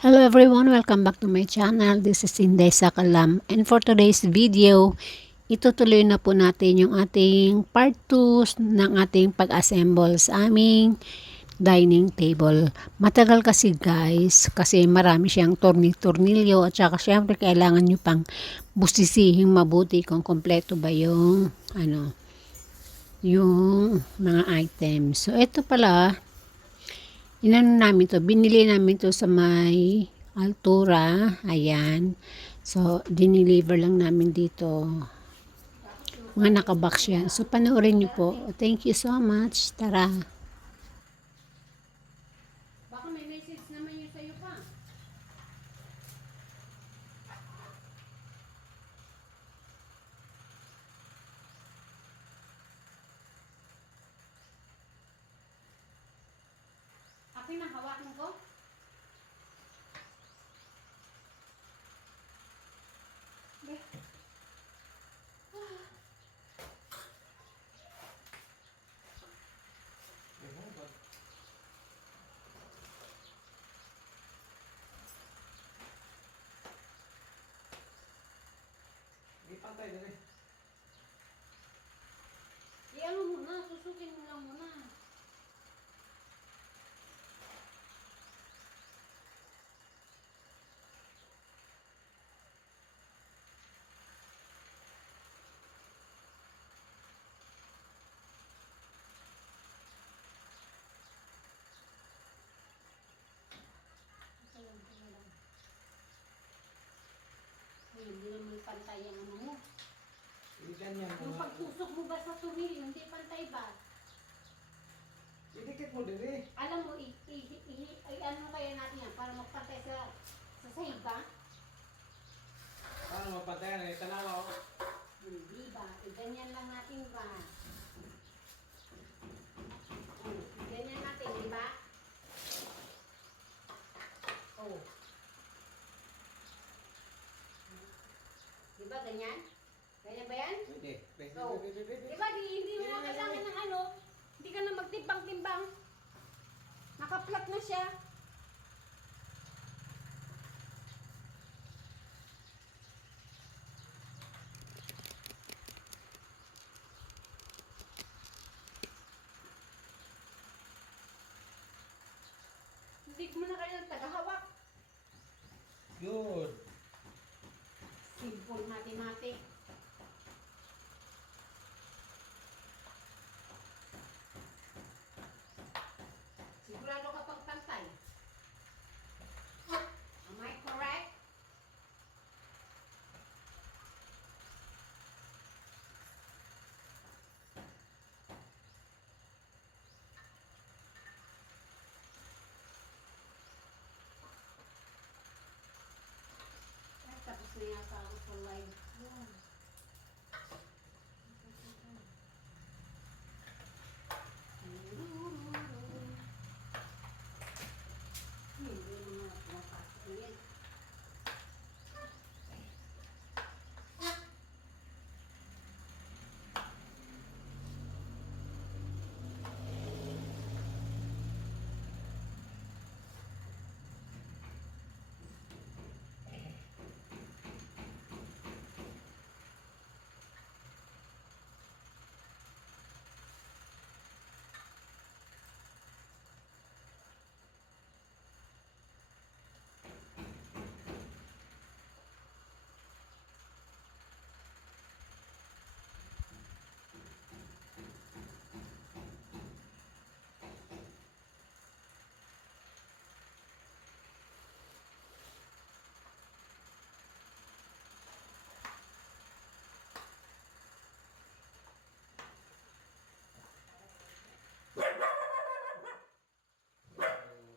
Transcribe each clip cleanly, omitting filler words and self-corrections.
Hello everyone, welcome back to my channel. This is Inday Sakalam, and for today's video, itutuloy na po natin yung ating part 2 ng ating pag-assemble sa aming dining table. Matagal kasi guys, kasi marami siyang tornilyo at saka syempre kailangan nyo pang busisihing mabuti kung kompleto ba yung yung mga items. So ito pala, namin to, binili namin to sa may Altura, ayan. So, dineliver lang namin dito. Mga nakabox yan. So, panoorin nyo po. Thank you so much. Tara. Baka may message naman yun sa'yo pa. Akin na, hawakan ko. Pantay na rin. I-ano muna, susukin mo lang muna. Hindi naman pantay ang ano mo. Ganyan mo Yung nga. pagtusok mo ba sa tumili, hindi pantay ba? Idikit mo din eh. Alam mo, ano kaya natin yan para magpantay sa sahig ba? Paano mapantayan eh? Tanawa ako. Hindi ba? Ganyan lang natin ba? Ganyan natin, di ba? Oh. Di ba ganyan? Ganyan ba yan? Pwede. Pwede. Oh. Pwede. Pwede. Di ba hindi mo na kailangan ng ano? Hindi ka na magtimbang-timbang. Naka-flat na siya. Hindi mo na kailangan tagahawak. Yun. Simple mathematics. Sigurado ka pang pantay. Am I correct? Ay, tapos na yata ako sa live. Hindi mo na napasok yan.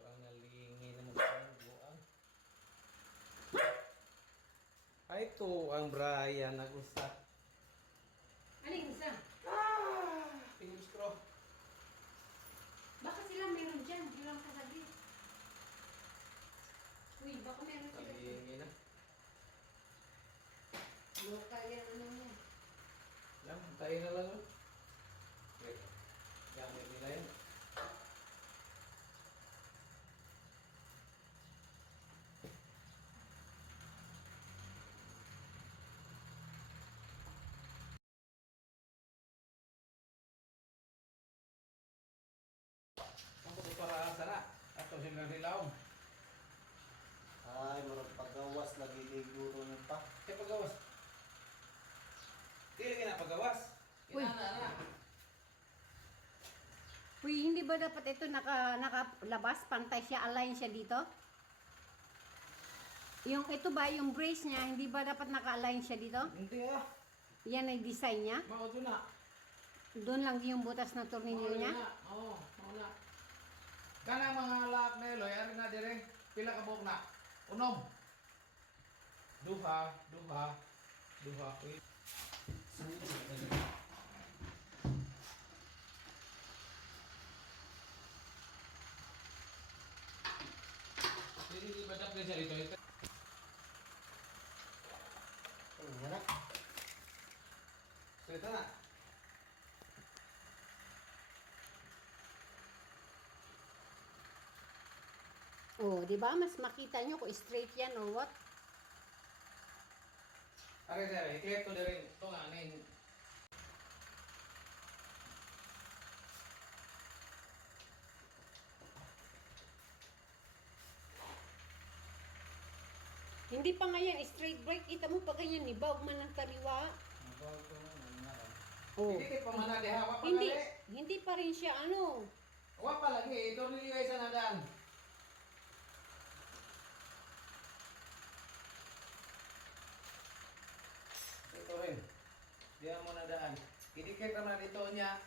Ang nalingi na magkabuan. Ay, ito ang Brian Agusta. Aling isa? Philips Pro. Baka sila meron dyan. Di lang kasabi. Uy, baka meron sila. Nalingi na. Local yan ano mo. Lang, tayo na lang. Wait. Gamit nila yun. Kanang hilaw. Ay, marag paggawas lagi liguro niyo pa. Kaya pagawas. Dili ka na pagawas. Uy. Inana na. Uy, hindi ba dapat ito nakalabas? Pantay siya, align siya dito? Yung ito ba, yung brace niya, hindi ba dapat naka-align siya dito? Hindi ah. Yan ay design niya. Mao na. Doon lang yung butas na tornilyo niya. Oo, mauna. Kanang mga lock na iloy, ari na dire. Pila ka buok na? Unom. Duha. Uy. Hindi ibadak din siya dito. Ano na? So ito na. Oh, di ba? Mas makita nyo kung straight yan or what? Ari sir, i-clear to the ring. Ito nga, ning. Hindi pa nga yan, straight break. Kita mo pa ganyan, ni Bawag man ang kaliwa. Mabaw ko na. Oh. Hindi kit pa man na diha. Wa pa Hindi, gali. hindi pa rin siya ano. Wa pa lagi. Ito nilingay sa nadan. Ito rin. Diyan mo na daan. Idikit naman dito niya.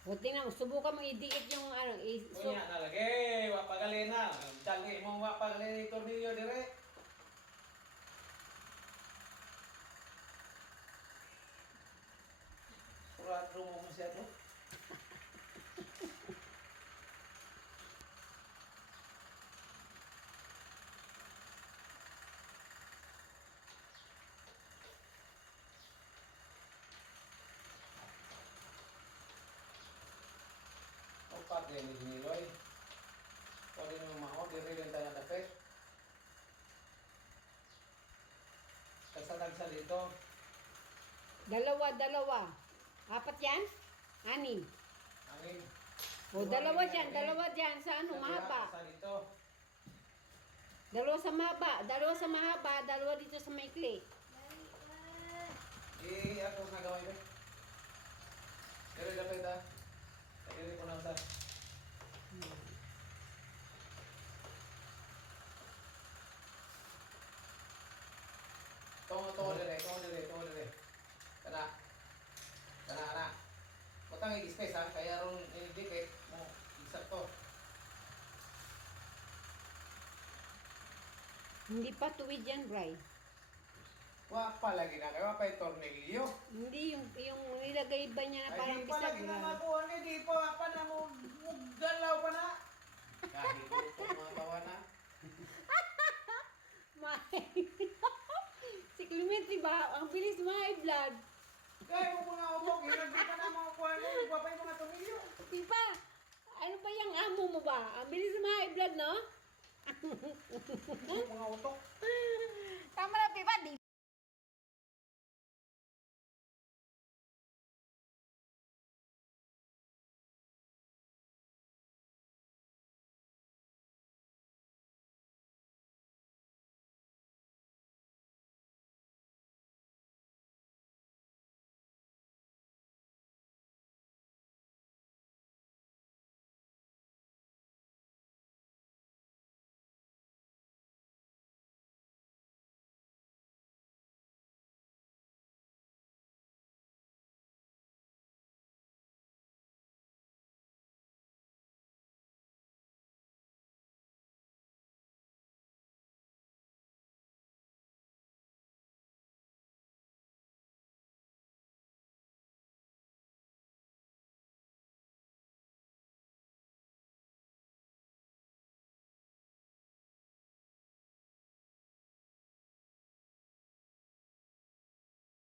Buti na, subukan mo idikit yung ano, Unya na lagi. Wa pa gali na. Tangi mo wa pa gali ni tornilyo dire. Surat mo mo siya to. Opat din ni Niloy. Pwede mo mao dire lang tayo dapit. Kasadag sa dito. dalawa. Apat yan? Anim. Angin. O, dalawa dyan sa ano, mahaba. Sa dito. Dalawa sa mahaba, dalawa dito sa maikli. Ako na gawin ko. Dire dapit ah. Dire ko na sa. Tungo dire. Kana. Butang i-space ha, kaya ron i-dikit mo, eksakto. Hindi pa tuwid yan, Bray. Wa pa lagi na kayo, wa pa yung tornilyo. Hindi, yung nilagay ba niya na parang Ay, di pa lagi na bisag. makuha ni, di pa na mo, galaw pa na. Kahit ito mga bawa na. Si Clemente ba? Ang bilis mga blood. Kaya mo mga ubog, hindi pa na makuha mo, iba pa yung mga tornilyo. Pipa, ano ba yung amo mo ba? Ang bilis mga blood, no? Mga utok. Tama na, Pipa. Di